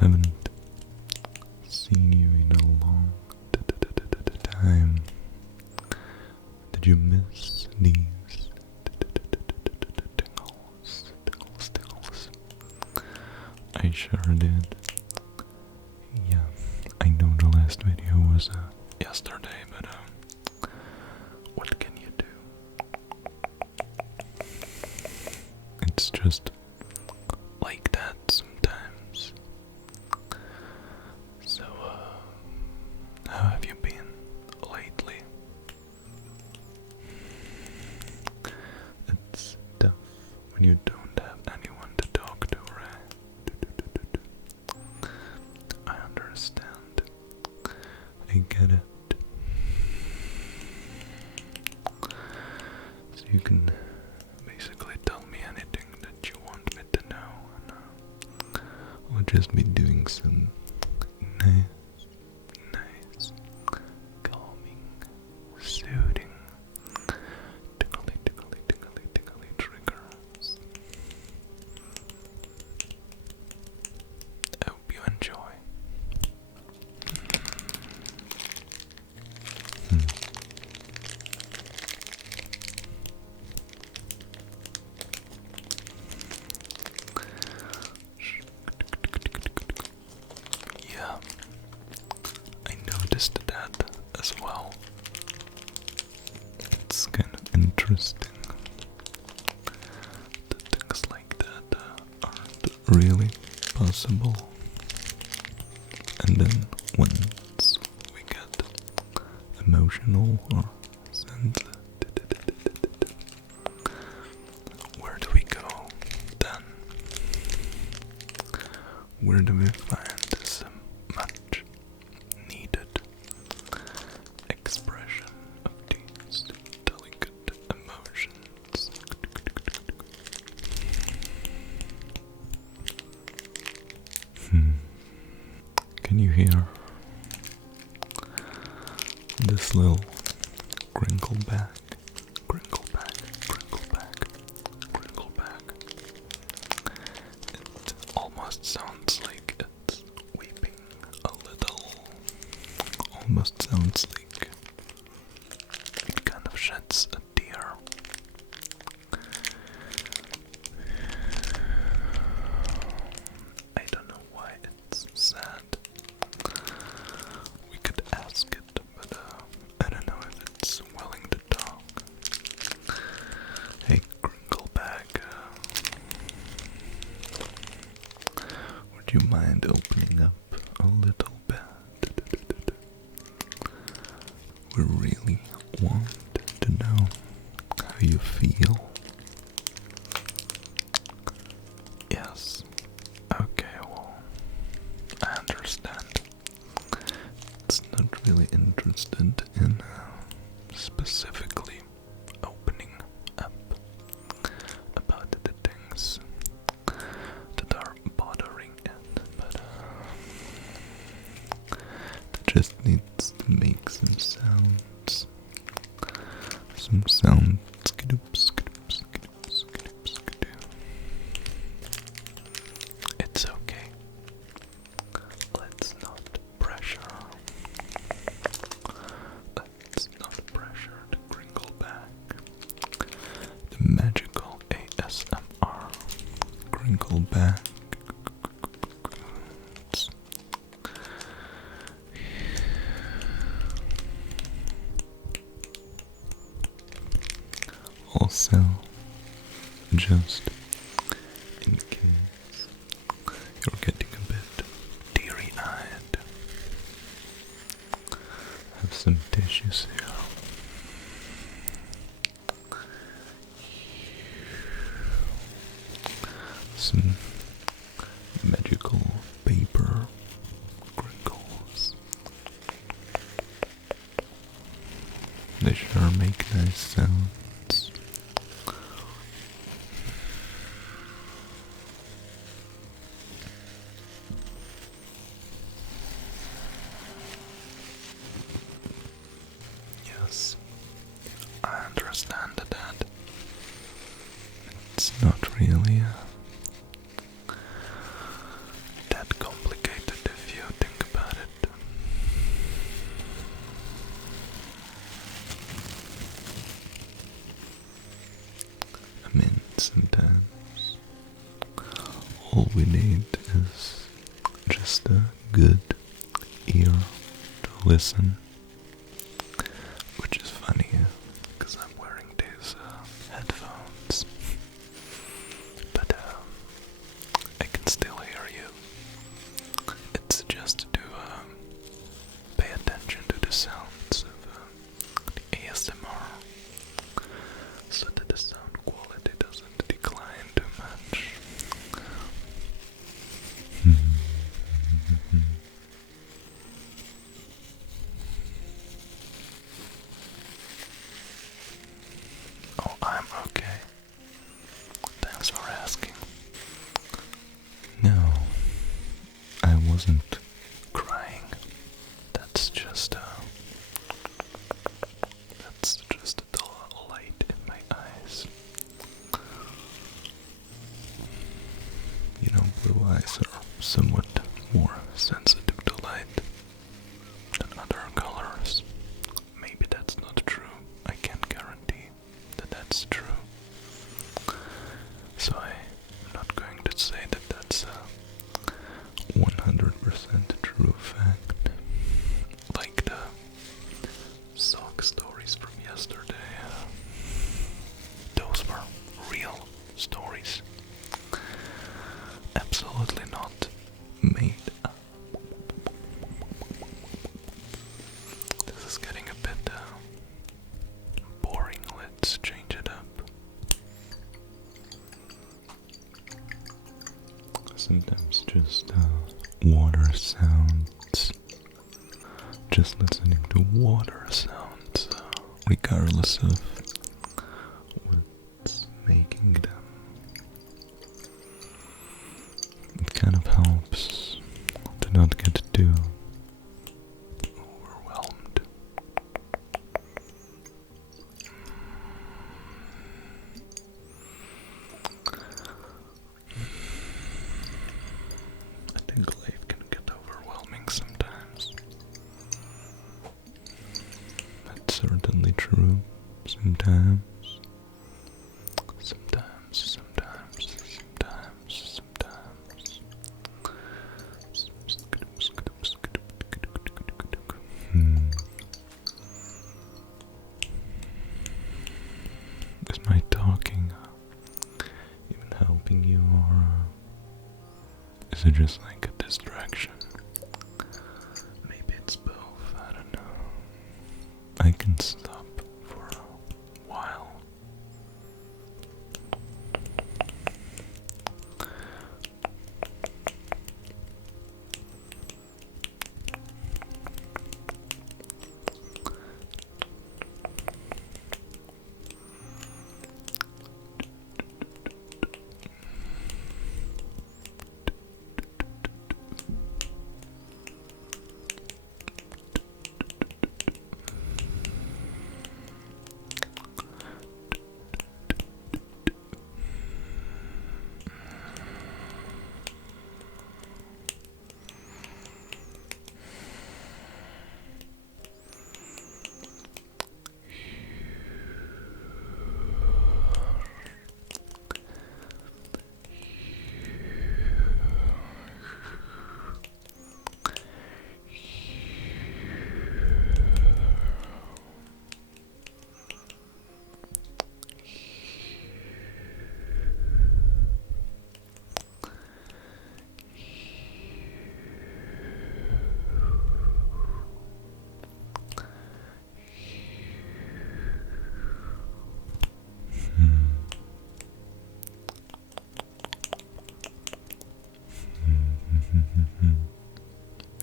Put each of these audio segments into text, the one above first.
Haven't seen you in a long time. Did you miss these tingles? I sure did. Yeah, I know the last video was yesterday, but what can you do? It's just like that sometimes. So, how have you been lately? It's tough when you don't have anyone to talk to, right? I understand. I get it. So you can basically tell me anything that you want me to know, and I'll just be doing some nice, calming, soothing, tickly triggers. I hope you enjoy. Yeah, I noticed that as well. It's kind of interesting that things like that aren't really possible. And then once we get emotional or sensitive, where do we go then? Where do we find this much needed expression of these delicate emotions? Can you hear this little crinkle back? It almost sounds like it's weeping a little. Almost sounds like it kind of sheds a tear. I don't know why it's sad. We could ask it, but I don't know if it's willing to talk. Hey, Crinkleback, would you mind opening up a little bit? We really want to know how you feel. Yes. Okay, well, I understand. It's not really interested in specifically opening up about the things that are bothering it, but it just needs to make some sounds. Some sounds. It's okay. Let's not pressure. Let's not pressure the crinkle back. The magical ASMR crinkle back. Also, just in case you're getting a bit teary-eyed, have some tissues here. Some magical paper crinkles. They sure make nice sounds. Yes, I understand that. It's not really that complicated. sometimes all we need is just a good ear to listen, which is funny because I'm wearing these headphones, but I can still hear you. It's just to pay attention to the sounds of the ASMR, so that the sound quality doesn't decline too much. Oh, I'm okay. Thanks for asking. No, I wasn't crying. That's just the light in my eyes. You know, blue eyes are somewhat more sensitive to light than other colors. Maybe that's not true. I can't guarantee that that's true. So I'm not going to say that that's a 100% true fact. Like the sock stories from yesterday. Those were real stories. Absolutely not made up. This is getting a bit boring. Let's change it up. Sometimes just water sounds. Just listening to water sounds, regardless of what's making them. It kind of helps to not get too overwhelmed. I think life can get overwhelming sometimes. That's certainly true. Sometimes. Is my talking even helping you, or is it just like a distraction? Maybe it's both, I don't know. I can stop for a while.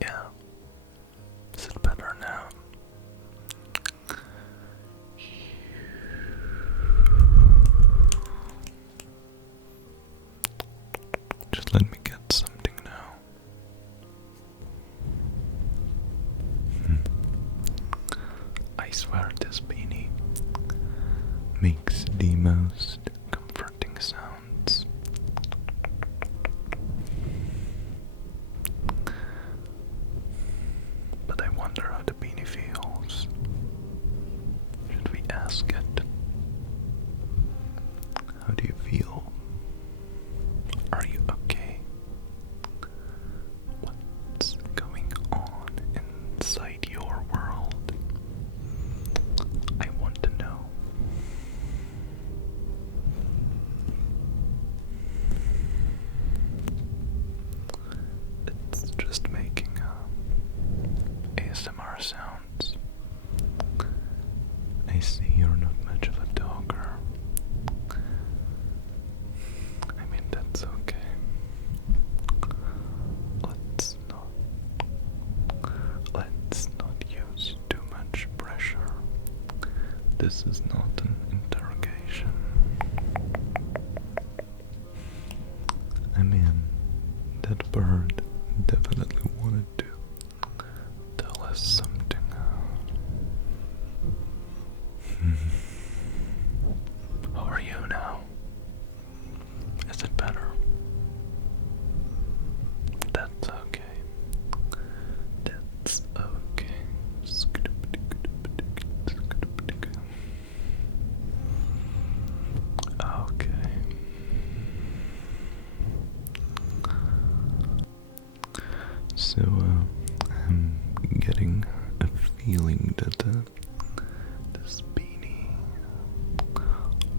Yeah. Is it better now? Just let me get something now. I swear this beanie makes the most comforting sounds. But I wonder how the beanie feels. Should we ask it? How do you feel? Are you okay? What's going on inside your world? I want to know. It's just making ASMR sounds. I see you're not much of a talker. I mean, that's okay. Let's not use too much pressure. This is not an interrogation. I mean, that bird definitely wanted to tell us something. How are you now? Is it better? That's okay. That's okay. Okay. So, I'm getting a feeling that this beanie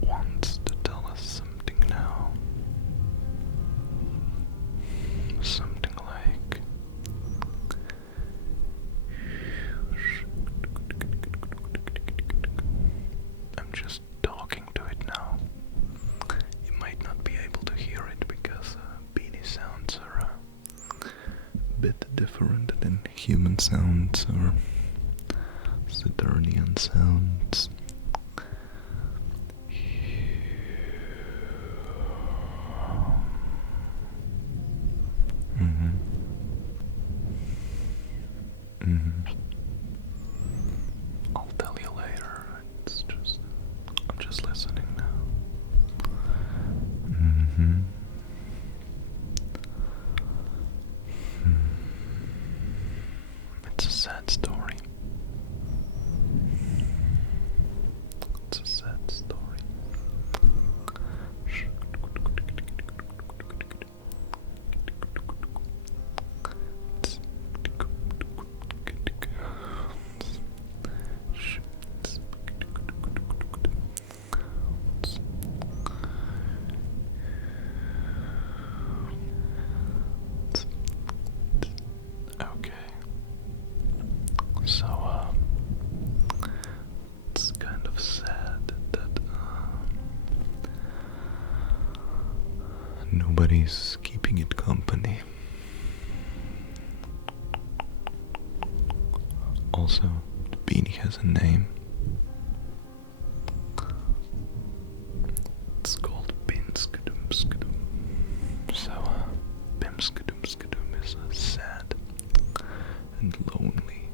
wants to tell us something now. Something like, I'm just talking to it now. You might not be able to hear it because beanie sounds are a bit different than human sounds or Saturnian sounds. I'll tell you later. I'm just listening now. It's a sad story. It's a sad story. Okay. So, it's kind of sad that nobody's keeping it company. Also, the beanie has a name. It's called Pinsk. So, Pinsk is sad and lonely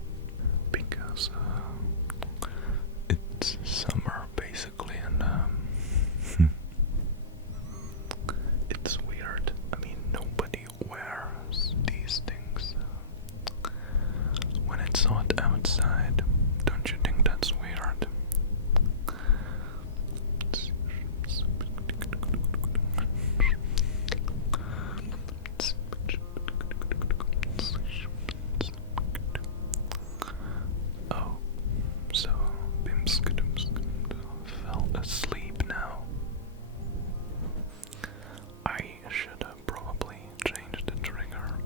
because it's summer basically, and it's weird. I mean, nobody wears these things when it's hot outside. Don't you think that's weird? Oh, so Pinsk fell asleep now. I should have probably changed the trigger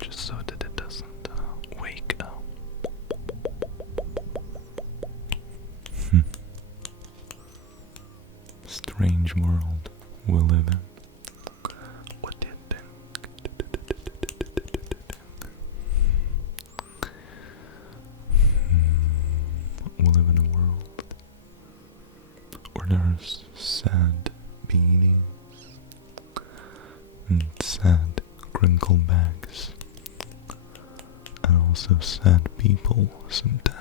just so that it doesn't wake up. Strange world we live in. What do you think? We live in a world where there's sad beanies and sad crinkle bags and also sad people sometimes.